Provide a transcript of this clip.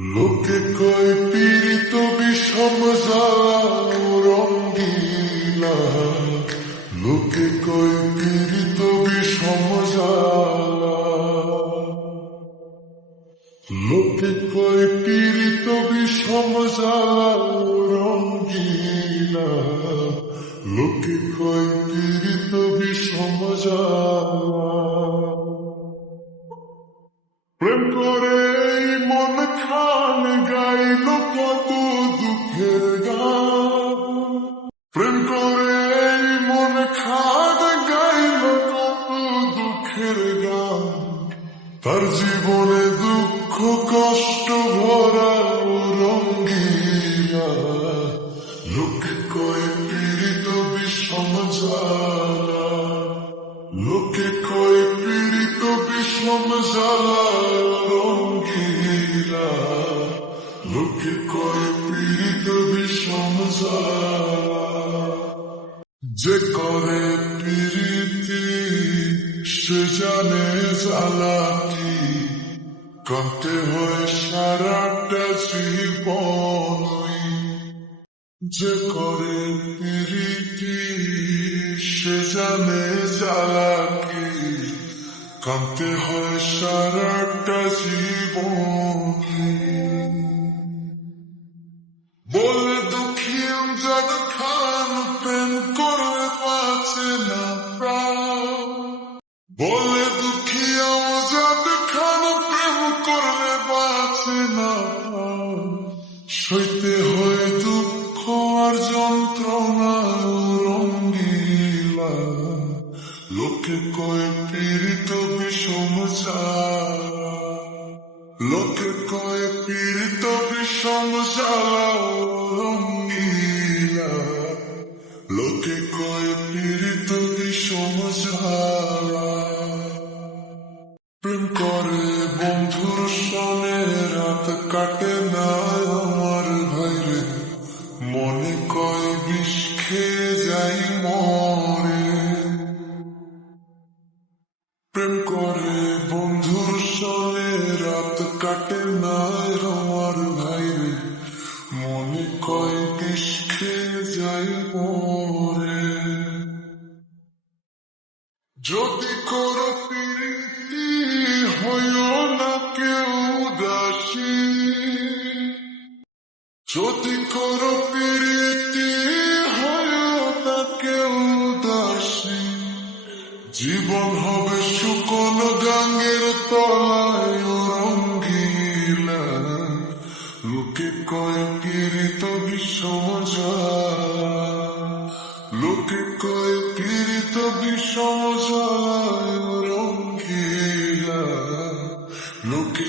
লোকে কয় পীড়িত বিষম রঙ্গিলা, লোকে কয় পীড়িত বিষম লোকে কয় পীড়িত বিষম রঙ্গিলা, লোকে কয় পীড়িত বিষম প্রেম করে মন খান গাইল কত দুঃখের গান, প্রেম করে মন খান গাইল কত দুঃখের গান, তার জীবনে দুঃখ কষ্ট ভরা রঙ্গিলা, লোকে কয় পীড়িত বিষম জ্বালা, লোকে কয় পীড়িত বিষম জ্বালা রঙ্গিলা, লোকে কয় পীড়িত বিষম জ্বালা। যে করে পীড়িতি সে জানে জ্বালা কি, কাঁদতে হয় সারাটা জীবন। যে করে পীড়িতি সে জানে জ্বালা কি, কাঁদতে হয় সারাটা জীবন। বলে দুঃখী আমজাদ খান প্রেম করে বাঁচে না প্রাণ, বলে দুঃখী আমজাদ খান প্রেম করলে বাঁচে না প্রাণ। সইতে হয় দুঃখ আর যন্ত্রণা রঙ্গিলা, লোকে কয় পীড়িত বিষম জ্বালা, লোকে কয় পীড়িত বিষম জ্বালা রঙ্গিলা, লোকে কয় পীড়িত বিষম জ্বালা। প্রেম করে বন্ধুর সনে রাত কাটে না আমার ভাইরে, মনে কয় বিষ খেয়ে যাই মরে। প্রেম করে বন্ধুর সনে রাত কাটে না আমার ভাইরে, মনে কয় বিষ খেয়ে যাই মরে। যদি করো প্রীতি হইও না কেউ দাসী, যদি করো প্রীতি হইও না কেউ দাসী, জীবন হবে শুকন গাঙ্গের তলায় রঙ্গিলা, লোকে কয় পীড়িত বিষম জ্বালা, লোকে কয় পীড়িত বিষম জ্বালা রঙ্গিলা, লোকে